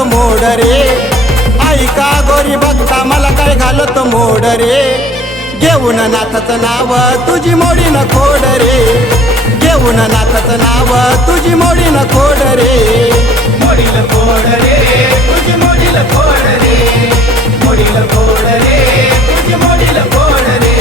घालतो मोड रे, ऐका गोरी बघता मला काय घालतो मोड रे, घेऊन नाथाचं नाव तुझी मोडी न खोड रे, घेऊन नाथाचं नाव तुझी मोडी न खोड रे, मोडील खोड रे तुझी मोडील खोड रे, मोडील खोड रे तुझी मोडील खोड रे.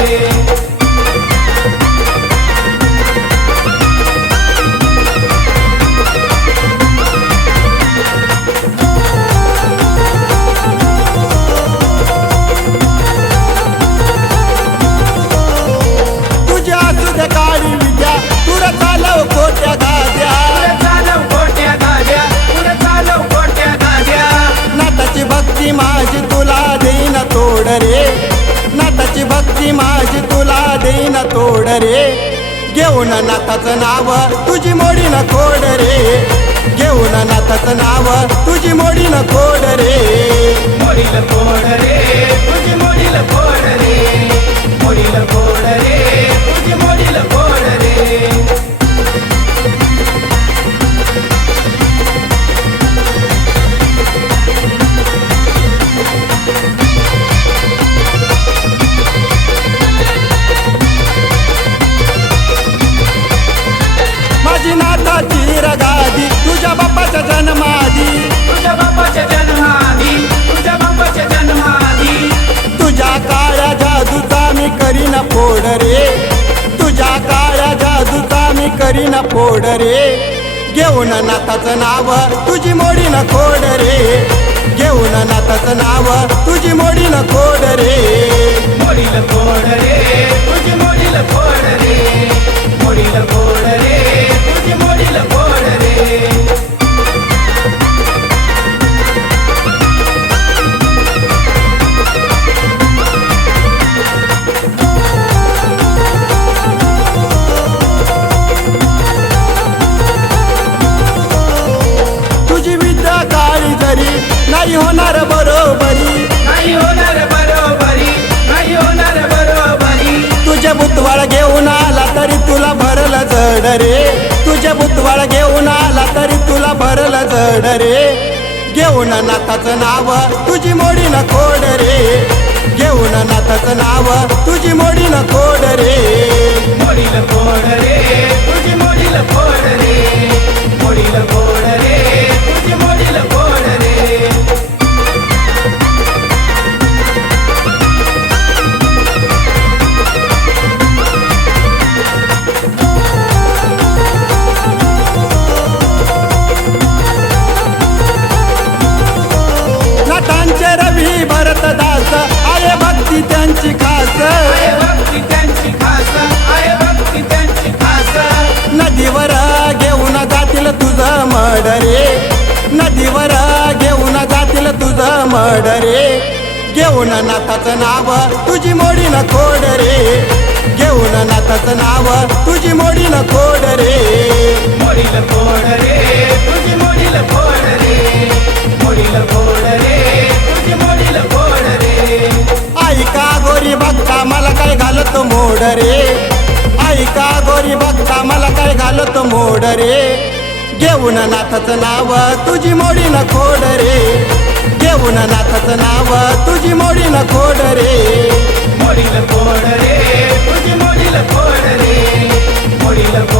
माझी तुला देईन तोड रे, नाथाची भक्ती माझी तुला देईन तोड रे, घेऊन नाथाचं नाव तुझी मोडी न खोड रे, घेऊन नाथाचं नाव तुझी मोडी न खोड रे, मोडील खोड रे तुझी मोडील खोड रे, मोडील खोड रे तुझी मोडील खोड रे. माझी नाथाची रगादी तुझ्या बाप्पाच्या जन्मादी, तुझ्या बाप्पाच्या जन्मादी, तुझ्या बाप्पाच्या जन्मादी, तुझ्या काळ्या जादूचा मी करीन फोड रे, तुझ्या काळ्या जादूचा मी करीन फोड रे, घेऊन नाथाचं नाव तुझी मोडी न खोड रे, घेऊन नाथाचं नाव तुझी मोडी न खोड रे, मोडील खोड रे तुझी मोडील खोड रे, मोडील खोड रे तुझी मोडील खोड रे. तुझी विद्या काळी जरी नाही होणार बरोबरी, नाही होणार बरोबरी, नाही होणार बरोबरी, तुझे बुतवाळ घेऊन आला तरी तुला भरल जड रे, तुझे बुतवाळ घेऊन आला तरी तुला भरल जड रे, घेऊन नाथाचं नाव तुझी मोडी न खोड रे, घेऊन नाथाचं नाव तुझी मोडी न खोड रे, मोडील खोड रे तुझी मोडील खोड रे, मोडील खोड रे तुझी मोडील खोड रे. नाथांचे रवी भरत दास आहे भक्ती त्यांची खास, आहे भक्ती त्यांची खास, आहे भक्ती त्यांची खास, नदीवर घेऊन जातील तुझं मड रे, नदीवर घेऊन जातील तुझं मड रे, घेऊन नाथाचं नाव तुझी मोडी न खोड रे, घेऊन नाथाचं नाव तुझी मोडी न खोड रे, मोडील खोड रे तुझी मोडील खोड रे, मोडील खोड रे तुझी मोडील खोड रे. ऐका गोरी बघता मला काय घालतो मोड रे, ऐका गोरी बघता मला काय घालतो मोड रे, घेऊन नाथाचं नाव तुझी मोडी न खोड रे, घेऊन नाथाचं नाव तुझी मोडी न खोड रे, मोडील खोड रे तुझी मोडील खोड रे, मोडील खोड